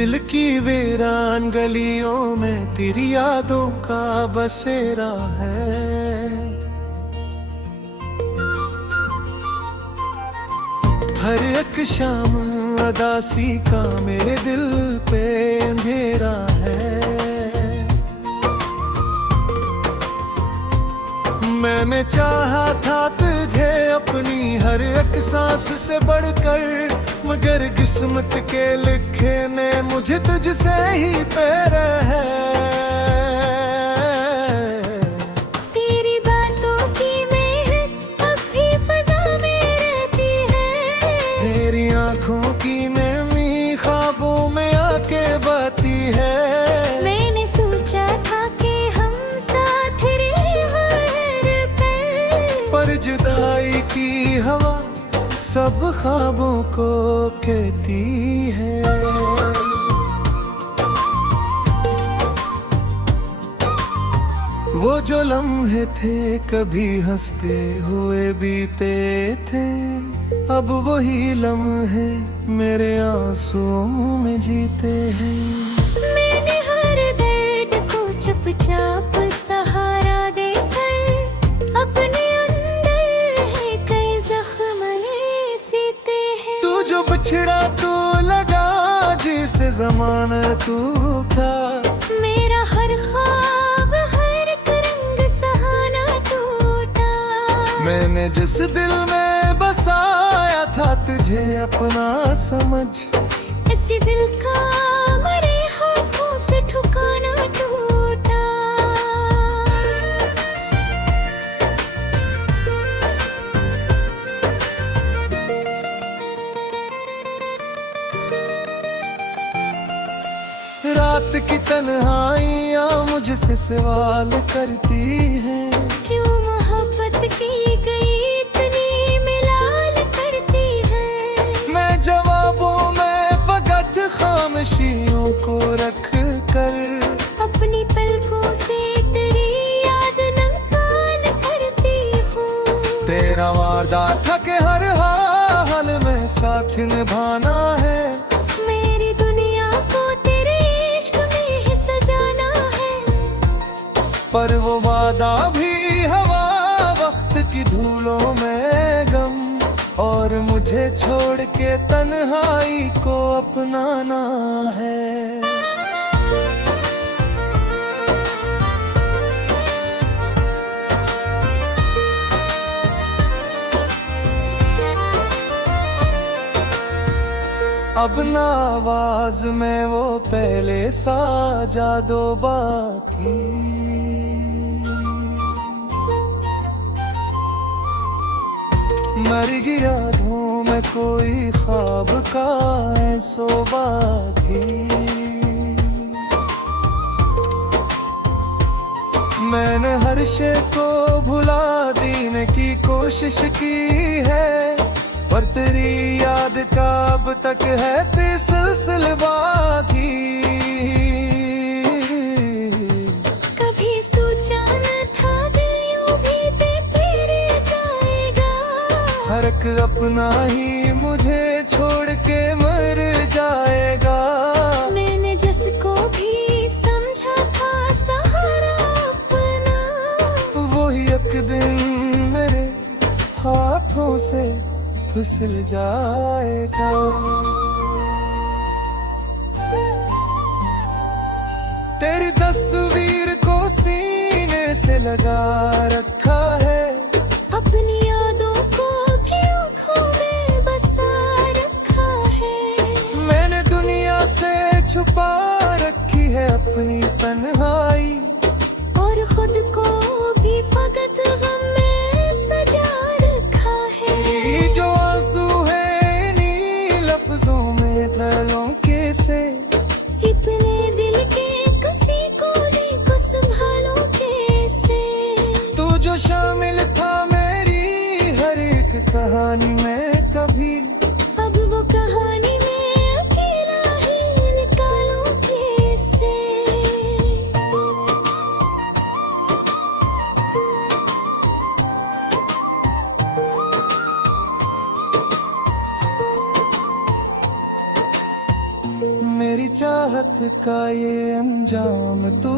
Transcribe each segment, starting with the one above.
दिल की वीरान गलियों में तेरी यादों का बसेरा है। हर एक शाम अदासी का मेरे दिल पे अंधेरा है। मैंने चाहा था तुझे अपनी हर एक सांस से बढ़कर, मगर किस्मत के लिखे ने मुझे तुझसे ही प्यार है। तेरी बातों की महक अब भी फजा में रहती है। तेरी आंखों की नमी ख्वाबों में आके बहती है। मैंने सोचा था कि हम साथ रहे हर पल, पर जुदाई की हवा सब ख्वाबों को कहती है। वो जो लम्हे थे कभी हंसते हुए बीते थे, अब वही लम्हे मेरे आंसुओं में जीते हैं। मैंने हर दर्द को चुपचाप सहारा देकर अपने अंदर है कई जख्म ने सीते हैं। तू जो बिछड़ा तो लगा जिसे ज़माना तू था, मेरा हर ख्वाब हर एक रंग सहाना टूटा। मैंने जिस दिल में बसाया था तुझे अपना समझ, इसी दिल का मरे हाथों से ठुकाना टूटा। रात की तन्हाइयाँ मुझसे सवाल करती हैं, क्यों मोहब्बत की गई इतनी मिलाल करती है। मैं जवाबों में फकत खामोशियों को रख कर अपनी पलकों से तेरी याद नंकान करती हूँ। तेरा वादा था कि हर हाल में साथ निभाना है। मेरी दुनिया को तेरे इश्क में ही सजाना है। पर वो वादा भी हवा वक्त की धूलों में गम, और मुझे छोड़ के तन्हाई को अपनाना है। अब ना आवाज में वो पहले सा जादू बाकी, मर गया यादों में कोई ख्वाब का ऐसो बाकी। मैंने हर शे को भुला देने की कोशिश की है, पर तेरी याद का अब तक है तिसलसल बाकी। कभी सोचा न था दिल यूं भी बेफिर जाएगा। हर एक अपना ही मुझे छोड़ के मर जाएगा। मैंने जिसको भी समझा था सहारा अपना, वही एक दिन मेरे हाथों से फिसल जाएगा। तेरी तस्वीर को सीने से लगा रखा है, अपनी यादों को भी आँखों में बसा रखा है। मैंने दुनिया से छुपा रखी है अपनी तन्हाई, और खुद को भी फकत गम में सजा रखा है। ये जो आंसू है इन्हीं लफ्जों में तलों के से, अपने दिल के किसी कोने को संभालो कैसे। तू जो शामिल था मेरी हर एक कहानी में कभी, अब वो कहानी में अकेला ही निकालूं कैसे। मेरी चाह चाहत का ये अंजाम तू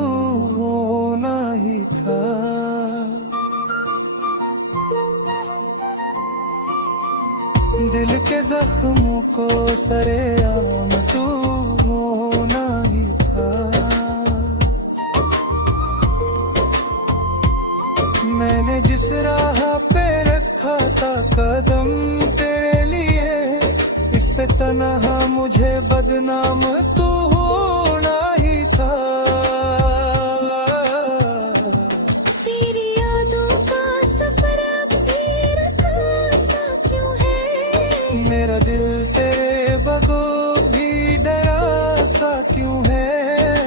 होना ही था। दिल के जख्मों को सरेआम तू होना ही था। मैंने जिस राह पे रखा था कदम तेरे लिए, इस पे तन्हा मुझे बदनाम तू होना ही था। तेरी यादों का सफर अब भी रखा सा क्यों है? मेरा दिल तेरे बगो भी डरा सा क्यों है?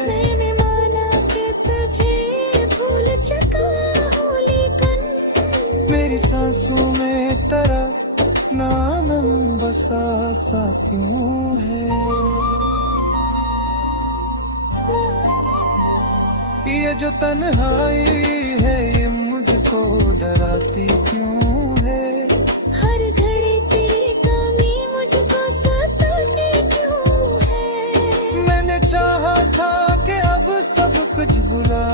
मैंने माना कि तुझे भूल चुका हूँ, लेकिन मेरी सांसों में तेरा नाम बसा सा क्यों है? ये जो तन्हाई है ये मुझको डराती क्यों है? हर घड़ी तेरी कमी मुझको सताती क्यों है? मैंने चाहा था कि अब सब कुछ भुला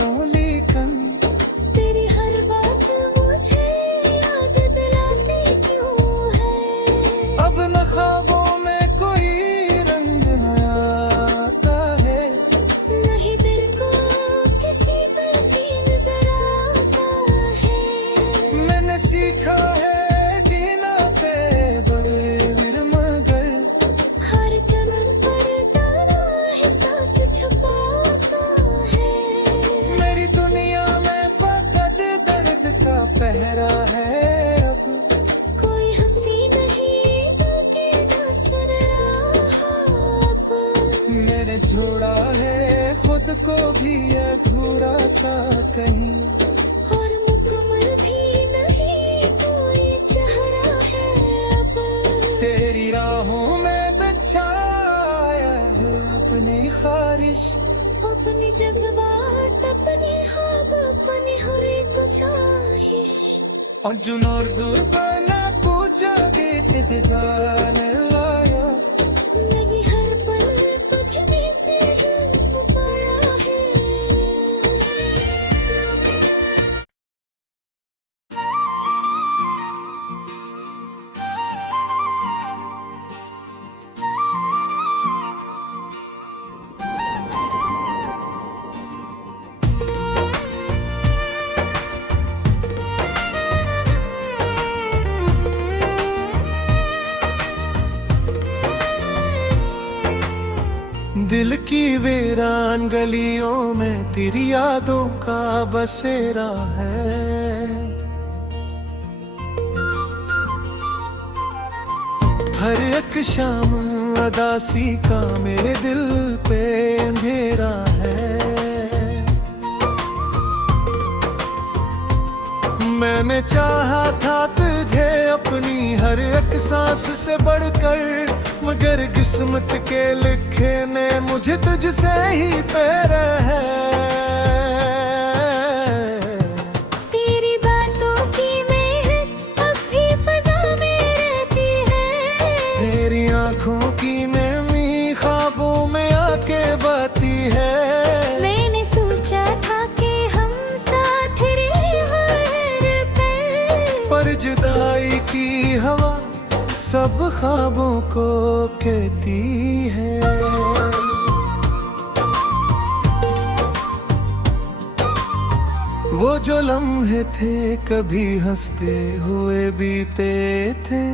दूं, लेकिन तेरी हर बात मुझे याद दिलाती क्यों है? अब न ख्वाबों में कोई रंग नया आता है, नहीं दिल को किसी पे जीन जरा आता है। मैंने सीखा है जीना पे बगैर मगर, हर कदम पर डाला एहसास छुपाता है। मेरी दुनिया में फकत दर्द का पहरा है। अब कोई हंसी नहीं बाकी नजर रहा अब। मैंने छोड़ा है खुद को भी अधूरा सा कहीं, और मुकम्मल भी नहीं कोई चेहरा है अब। तेरी राहों में बिछाया है अपनी खारिश, अपने जज्बात अपने ख्वाब अपनी हर एक ख्वाहिश। और जुनूर दूर बना पूजा के दिगाने लाया। नहीं हर पल तुझने से पड़ा है। दिल की वीरान गलियों में तेरी यादों का बसेरा है। हर एक शाम अदासी का मेरे दिल पे अंधेरा है। मैंने चाहा था तुझे अपनी हर एक सांस से बढ़कर, मगर किस्मत के लिखे ने मुझे तुझसे ही प्यारा है। तेरी बातों की महक अब भी फजा में रहती है। तेरी आंखों की नमी ख्वाबों में आके बाती है। मैंने सोचा था कि हम साथ रहे हर पल, पर जुदाई की हवा सब ख्वाबों को कहती है। वो जो लम्हे थे कभी हंसते हुए बीते थे,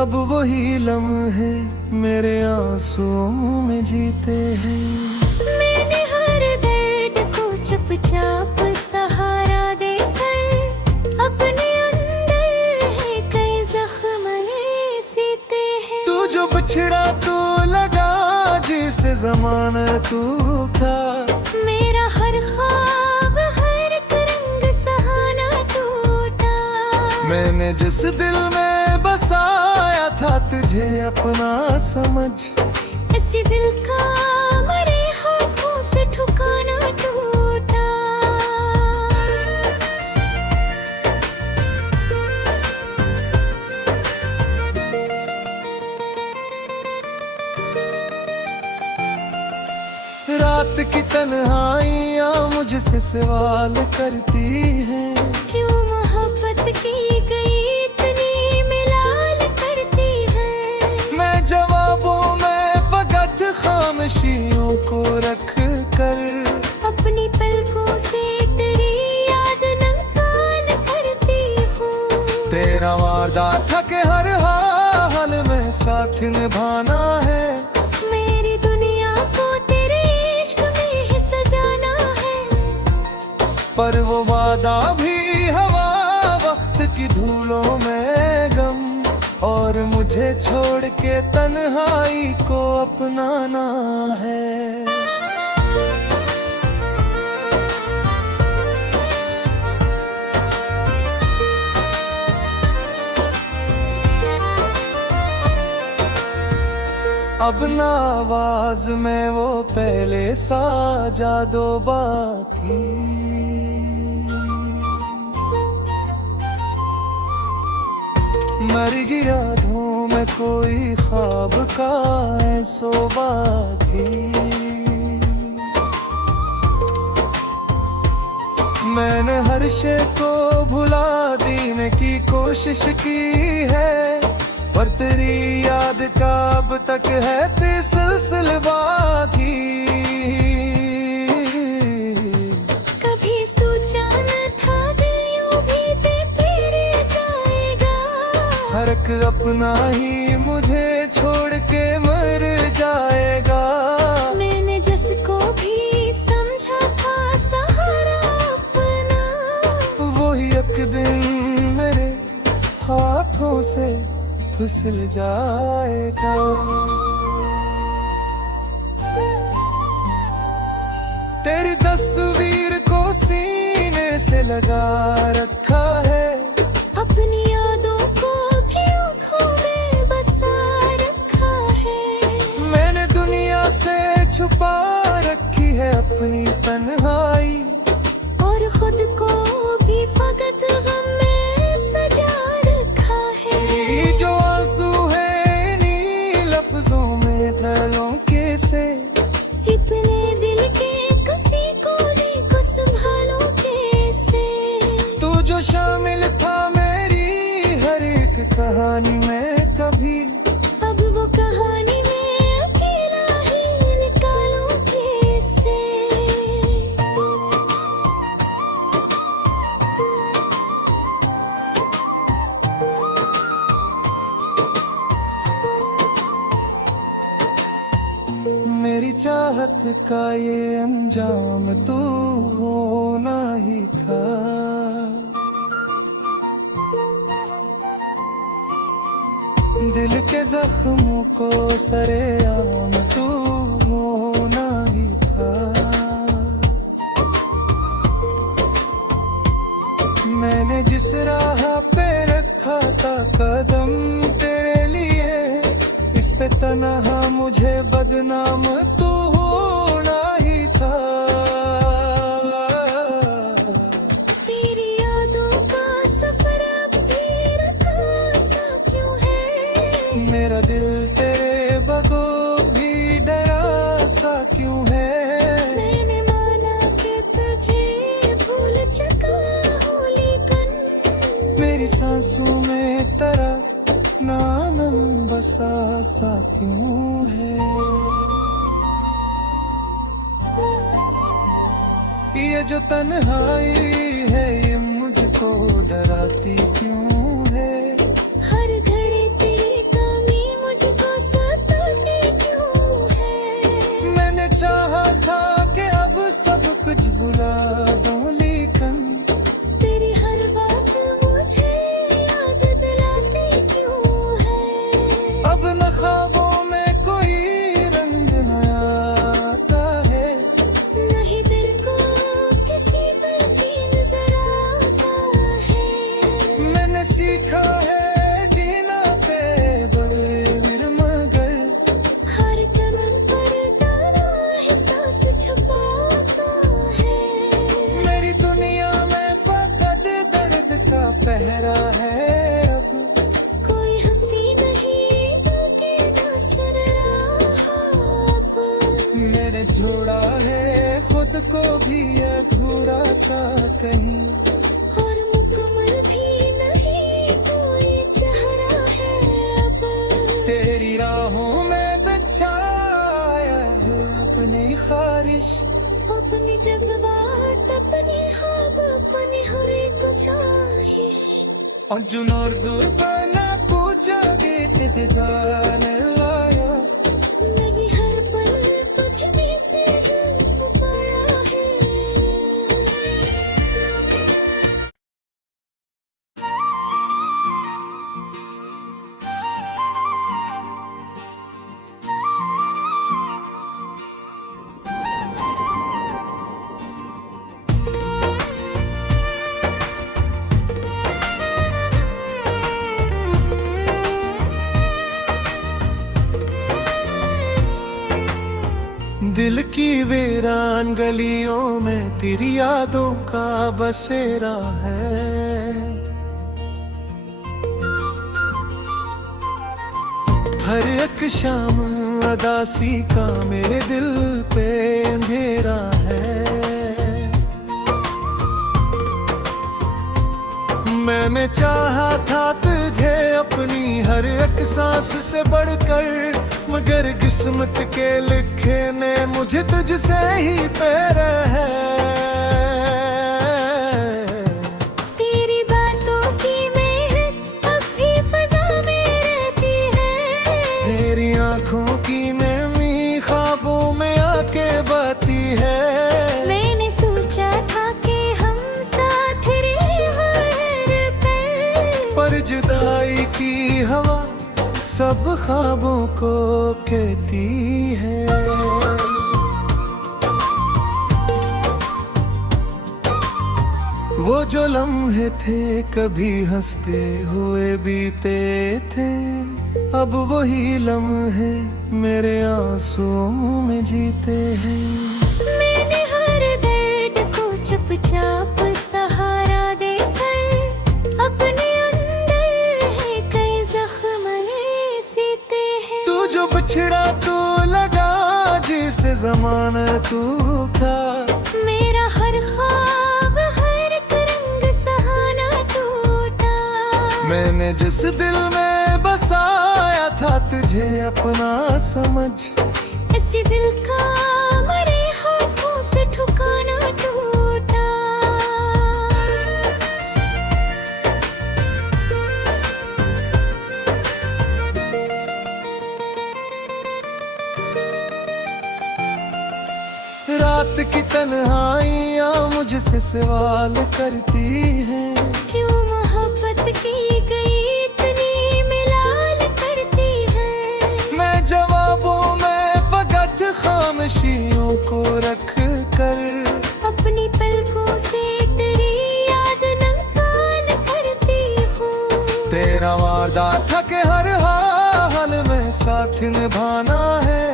अब वही लम्हे मेरे आंसुओं में जीते हैं। मैंने हर दर्द को चुपचाप सहारा देकर अपने अंदर है कई जख्म सीते हैं। तू जो बिछड़ा तू लगा जिसे जमाना तू था, मेरा हर ख्वाब हर एक रंग सहाना टूटा। मैंने जिस दिल में बसाया था तुझे अपना समझ, इसी दिल का मरे हाथों से ठुकाना टूटा। रात की तन्हाइयाँ मुझसे सवाल करती हैं, क्यों मोहब्बत की गई इतनी मिलाल करती है। मैं जवाबों में फकत खामोशियों को रख कर अपनी पलकों से तेरी याद नंकान करती हूँ। तेरा वादा था कि हर हाल में साथ निभाना है, मेरी दुनिया को तेरे इश्क में ही सजाना है। पर वो वादा भी हवा, वक्त की धूलों में गम, और मुझे छोड़ के तन्हाई को अपनाना है। अब ना आवाज में वो पहले सा जादू बाकी, मर गया यादों में कोई ख्वाब का ऐसो बाकी। मैंने हर शे को भुला देने की कोशिश की है, पर तेरी याद का अब तक है सिलसिला बाकी। कभी सोचा न था दिल यूं भी तेरे जाएगा, हर एक अपना ही मुझे छोड़ के मर जाएगा। मैंने जिसको भी समझा था सहारा अपना, वही एक दिन मेरे हाथों से फिसल जाएगा। तेरी तस्वीर को सीने से लगा रखा है, अपनी यादों को भी आँखों में बसा रखा है। मैंने दुनिया से छुपा रखी है अपनी तन्हाई, और खुद को भी फकत गम में सजा रखा है। ये जो आंसू है इन्हीं लफ्जों में धड़ों के से, इतने दिल के किसी कोने को संभालो कैसे। तू जो शामिल था मेरी हर एक कहानी में कभी, अब वो कहानी में अकेला ही निकालूं कैसे। मेरी चाहत का ये अंजाम तू होना ही था। दिल के जख्मों को सरेआम तू होना ही था। मैंने जिस राह पे रखा था कदम तेरे लिए, इस पे तन्हा मुझे बदनाम तू होना ही था। तेरी यादों का सफर अब भी रखा सा क्यों है। मेरा दिल तेरे बगो भी डरा सा क्यों है। मैंने माना कि तुझे भूल चुका हूँ, लेकिन मेरी सांसों में तेरा नाम बसा सा क्यों है। ये जो तन्हाई है ये मुझको डराती क्यों है। हर घड़ी तेरी कमी मुझको सताती क्यों है। मैंने चाहा था कि अब सब कुछ भुला दूं, लेकिन तेरी हर बात मुझे याद दिलाती क्यों है। अब न ख्वाबों में कोई रंग नया आता है, नहीं दिल को किसी पे जीन जरा आता है। मैंने सीखा है जीना पे बगैर मगर, हर कदम पर डाला एहसास छुपाता है। मेरी दुनिया में फकत दर्द का पहरा है। अब कोई हंसी नहीं तो के नजर रहा अब। मेरे जोड़ा है ऐसा कहीं, और मुकम्मल भी नहीं कोई चेहरा है अब। तेरी राहों में बिछाया है अपनी खारिश, अपने जज्बात, अपनी ख्वाब, अपनी हर एक ख्वाहिश। और जुनूर दूर बना पूजा देते दिदाने लाया, नहीं हर पल तुझ में से पड़ा है। दिल की वीरान गलियों में तेरी यादों का बसेरा है। हर एक शाम अदासी का मेरे दिल पे अंधेरा है। मैंने चाहा था तुझे अपनी हर एक सांस से बढ़कर, मगर किस्मत के लिखे ने मुझे तुझसे ही प्यारा है। तेरी बातों की महक अब भी फजा में रहती है। मेरी आंखों की नमी ख्वाबों में आके बहती है। मैंने सोचा था कि हम साथ रहे हर पल, पर जुदाई की हवा सब ख्वाबों को कहती है। वो जो लम्हे थे कभी हंसते हुए बीते थे, अब वही लम्हे मेरे आंसुओं में जीते हैं। मैंने हर दर्द को चुपचाप सहारा देकर अपने अंदर है कई जख्म सीते हैं। तू जो बिछड़ा तू लगा जिसे ज़माना तू था, मेरा हर ख्वाब हर एक रंग सहाना टूटा। मैंने जिस दिल में बसाया था तुझे अपना समझ, इसी दिल का मरे हाथों से ठुकाना टूटा। रात की तन्हाइयाँ मुझसे सवाल करती हैं, क्यों मोहब्बत की गई इतनी मिलाल करती है। मैं जवाबों में फकत खामोशियों को रख कर, अपनी पलकों से तेरी याद नंकान करती हूँ। तेरा वादा था कि हर हाल में साथ निभाना है।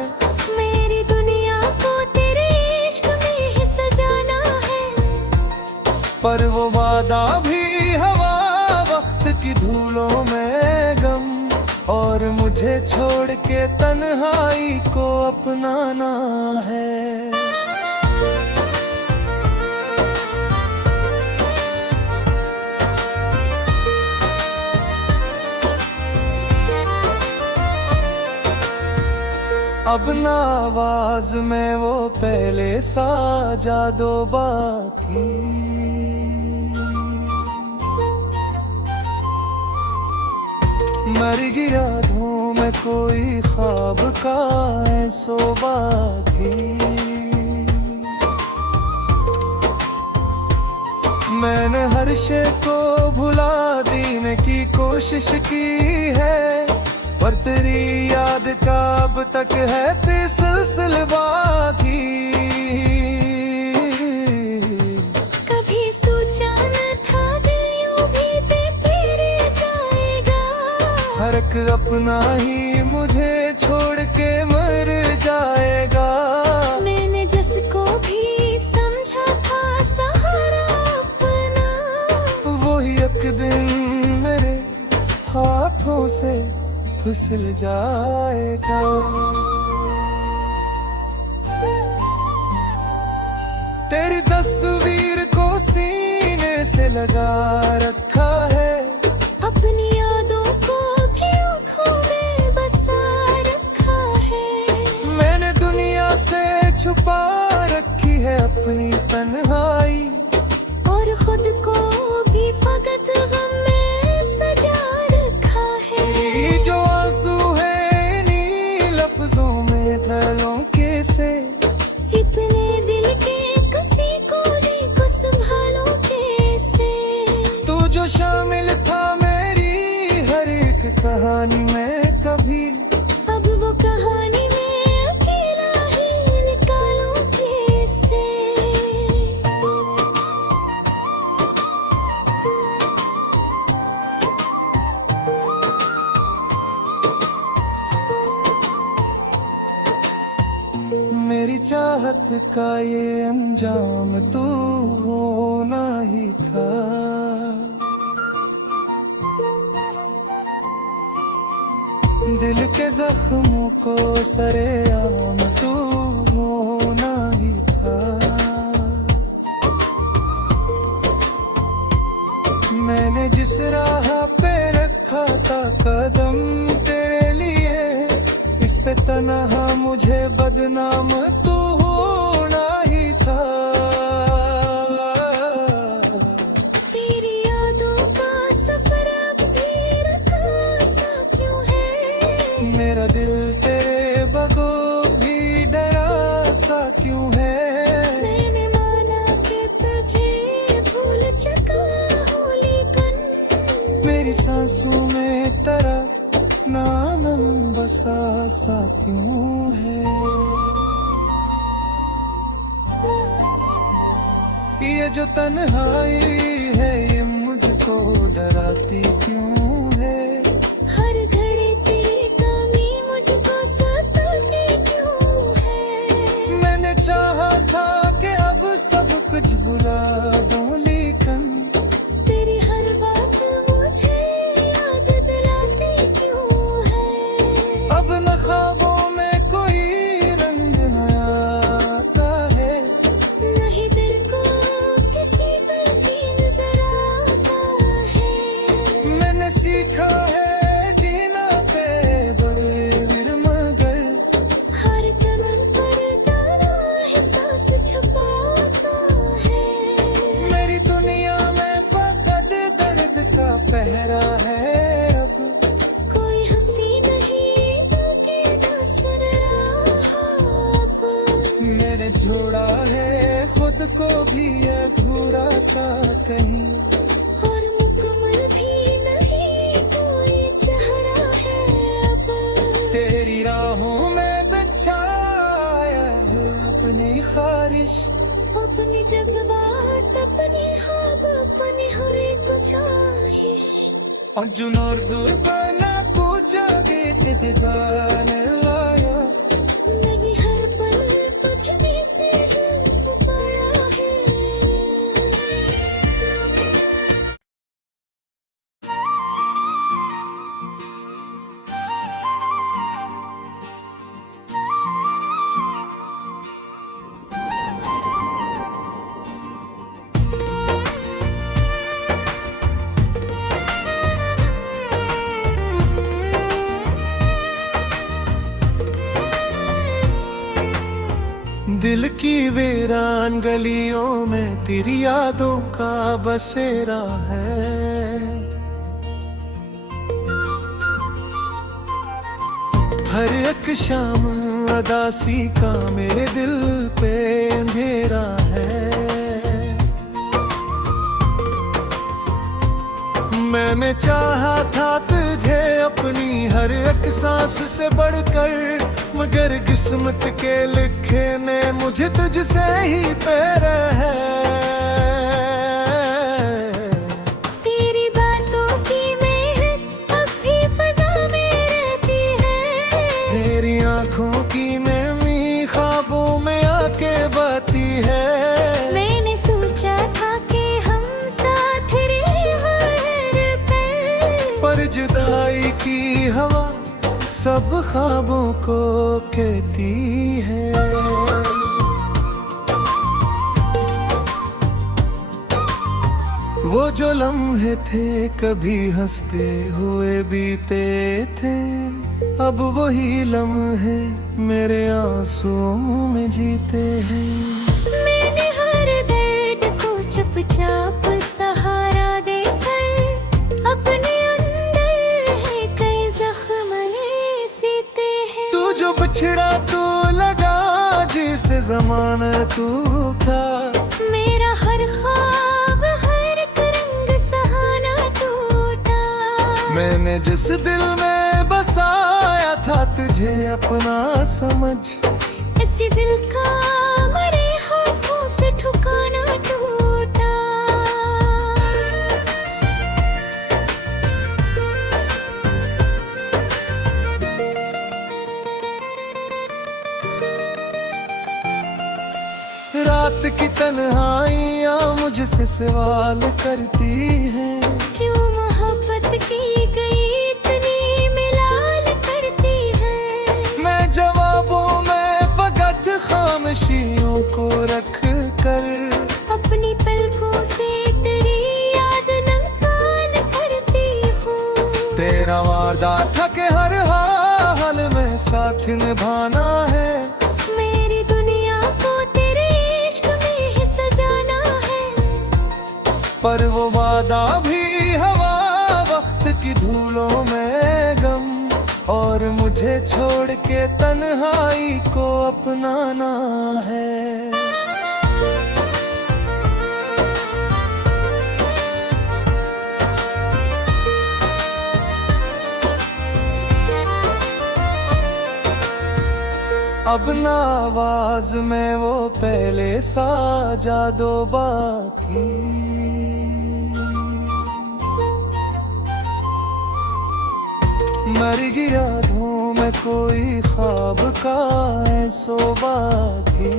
मेरी दुनिया को तेरे इश्क में ही सजाना है। पर वो वादा भी हवा, वक्त की धूलों में गम, और मुझे छोड़ के तन्हाई को अपनाना है। अब ना आवाज में वो पहले सा जादू बाकी, मर गया यादों में कोई ख्वाब का ऐसो बाकी। मैंने हर शे को भुला देने की कोशिश की है, पर तेरी याद का अब तक है तिसलसल बाकी। कभी सोचा न था दिल यूं भी बेफिर जाएगा, हर एक अपना ही मुझे छोड़ के मर जाएगा। मैंने जिसको भी समझा था सहारा अपना, वही एक दिन मेरे हाथों से फिसल जाएगा। तेरी तस्वीर को से लगा रखा है। अपनी यादों को भी आँखों में बसा रखा है। मैंने दुनिया से छुपा रखी है अपनी तन्हाई, और खुद को भी फकत गम में सजा रखा है। ये जो आंसू है इन्हीं लफ्जों में धड़ों के से, इतने दिल के किसी कोने को संभालो कैसे। तू जो शामिल था मेरी हर एक कहानी में कभी, अब वो कहानी में अकेला ही निकालूं कैसे। मेरी चाहत का ये अंजाम तू होना ही था। दिल के जख्मों को सरेआम तू होना ही था। मैंने जिस राह पे रखा था कदम तेरे लिए, इस पे तन्हा मुझे बदनाम तू होना ही था। तेरी यादों का सफर अब भी रखा सा क्यों है। मेरा दिल तेरे बगो भी डरा सा क्यों है। मैंने माना कि तुझे भूल चुका हूँ, लेकिन मेरी सांसों में तेरा नाम बसा सा क्यों है। ये जो तन्हाई है ये मुझको डराती क्यों है। हर घड़ी तेरी कमी मुझको सताती क्यों है। मैंने चाहा था कि अब सब कुछ भुला दूं, लेकिन तेरी हर बात मुझे याद दिलाती क्यों है। अब न ख्वाबों में कोई रंग नया आता है। नहीं दिल को किसी पे जी नजर आता है। मैंने सीखा है जीना पे बगैर मगर, हर कदम पर तारा एहसास छुपाता है। मेरी दुनिया में फकत दर्द का पहरा है। अब कोई हंसी नहीं बल्कि डर रहा अब। मैंने छोड़ा है खुद को भी अधूरा सा कहीं, और मुकम्मल भी नहीं कोई चेहरा है अब। तेरी राहों में बिछाया है अपनी खारिश, अपने जज्बात अपने ख्वाब अपनी हर एक ख्वाहिश। और जुनूर दूर बना पूजा देते थे गाने लाया। नहीं हर पल तुझने से पड़ा है। दिल की वीरान गलियों में तेरी यादों का बसेरा है। हर एक शाम अदासी का मेरे दिल पे अंधेरा है। मैंने चाहा था तुझे अपनी हर एक सांस से बढ़कर, मगर किस्मत के लिखे ने मुझे तुझसे ही प्यार है। तेरी बातों की महक अब भी फजा में रहती है। मेरी आंखों की नमी ख्वाबों में आके बहती है। मैंने सोचा था कि हम साथ रहे हर पल, पर जुदाई की हवा सब ख्वाबों को कहती है। वो जो लम्हे थे कभी हंसते हुए बीते थे, अब वही लम्हे मेरे आंसुओं में जीते हैं। मैंने हर दर्द को चुपचाप सहारा देकर अपने अंदर है कई जख्म ने सीते हैं। तू जो बिछड़ा तो लगा जिसे ज़माना तू था, मेरा हर ख्वाब हर रंग सहाना टूटा। मैंने जिस दिल में बसाया था तुझे अपना समझ, इसी दिल का मरे हाथों से ठुकाना टूटा। रात की तन्हाइयाँ मुझसे सवाल करती हैं, क्यों मोहब्बत की गई इतनी मिलाल करती है। मैं जवाबों में फकत खामोशियों को रख कर अपनी पलकों से तेरी याद नंकान करती हूँ। तेरा वादा था कि हर हाल में साथ निभाना है, मेरी दुनिया को तेरे इश्क में ही सजाना है। पर वो वादा भी हवा, वक्त की धूलों में गम, और मुझे छोड़ के तन्हाई को अपनाना है। अब ना आवाज में वो पहले सा जादो बाकी, मर गया यादों में कोई ख्वाब का ऐसो बाकी।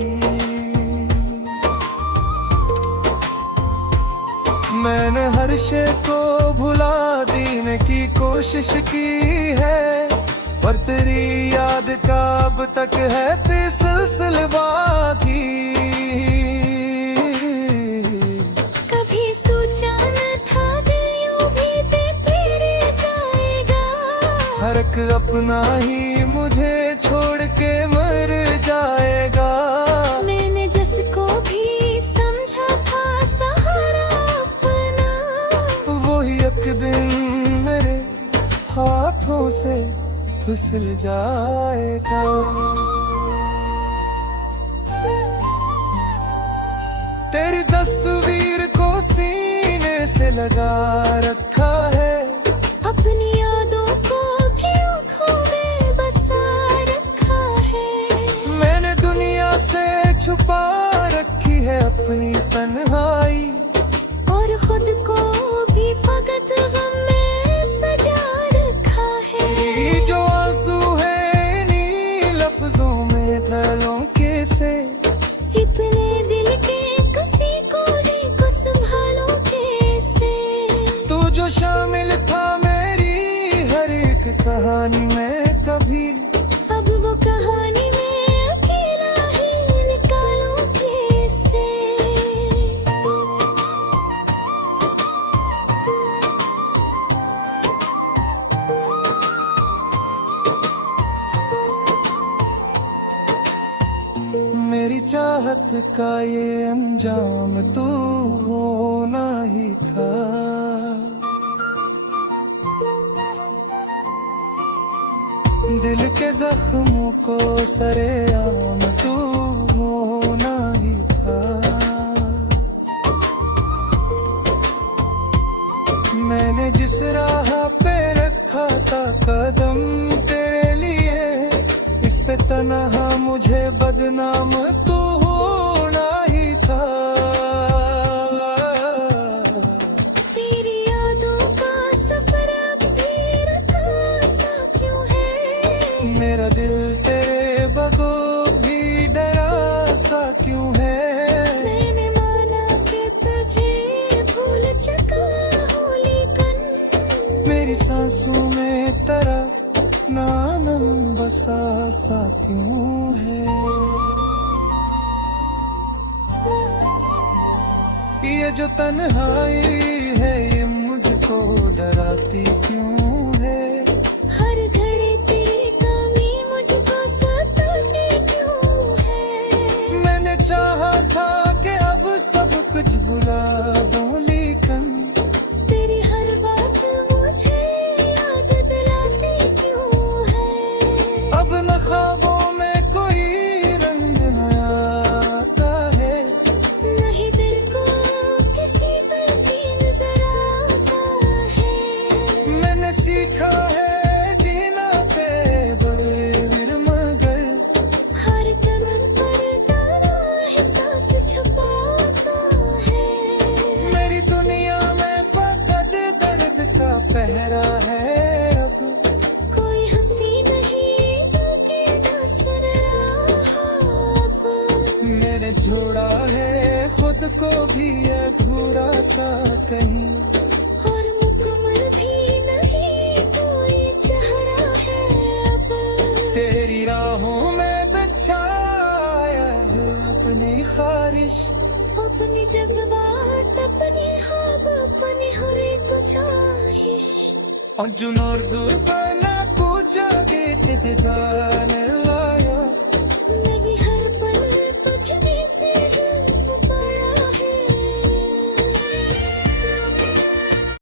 मैंने हर शे को भुला देने की कोशिश की है, पर तेरी याद का अब तक है तिसलसल बाकी। कभी सोचा न था दिल यूं भी बेफिर जाएगा, हर एक अपना ही मुझे छोड़ के मर जाएगा। मैंने जिसको भी समझा था सहारा अपना, वही एक दिन मेरे हाथों से फिसल जाएगा। तेरी तस्वीर को सीने से लगा रखा है, अपनी यादों को भी आँखों में बसा रखा है। मैंने दुनिया से छुपा रखी है अपनी तन्हाई, और खुद को भी फकत गम में सजा रखा है। ये जो आंसू है इन्हीं लफ्जों में तलों के से, अपने दिल के किसी कोने को संभालो कैसे। तू जो शामिल था मेरी हर एक कहानी में कभी, अब वो कहानी में अकेला ही निकालूं कैसे। मेरी चाहत का ये अंजाम तू होना ही था। दिल के जख्मों को सरेआम तू होना ही था। मैंने जिस राह पे रखा था कदम तेरे लिए, इस पे तन्हा मुझे बदनाम तू होना ही था। तेरी यादों का सफर अब भी रखा सा क्यों है। मेरा दिल तेरे बगो भी डरा सा क्यों है। मैंने माना कि तुझे भूल चुका हूँ, लेकिन मेरी सांसों में तेरा नाम बसा सा क्यों है। ये जो तन्हाई है ये मुझको डराती क्यों है। हर घड़ी तेरी कमी मुझको सताती क्यों है। मैंने चाहा था कि अब सब कुछ भुला दूं, लेकिन तेरी हर बात मुझे याद दिलाती क्यों है। अब न ख्वाबों में कोई रंग न आता है। नहीं दिल को किसी पे जी नजर आता है। मैंने सीखा है जीना पे बगैर, मगर हर कदम पर डरा एहसास छुपाता है। मेरी दुनिया में फकत दर्द का पहरा है। अब कोई हंसी नहीं बाकी नजर रहा अब। मैंने जोड़ा है खुद को भी अधूरा सा कहीं, और मुकम्मल भी नहीं कोई चेहरा है अब। तेरी राहों में बिछाया है अपनी ख्वाहिश, अपने जज्बात अपने ख्वाब अपनी हर एक ख्वाहिश। और जुनूर दूर पर ना कुछ जागे ते गाने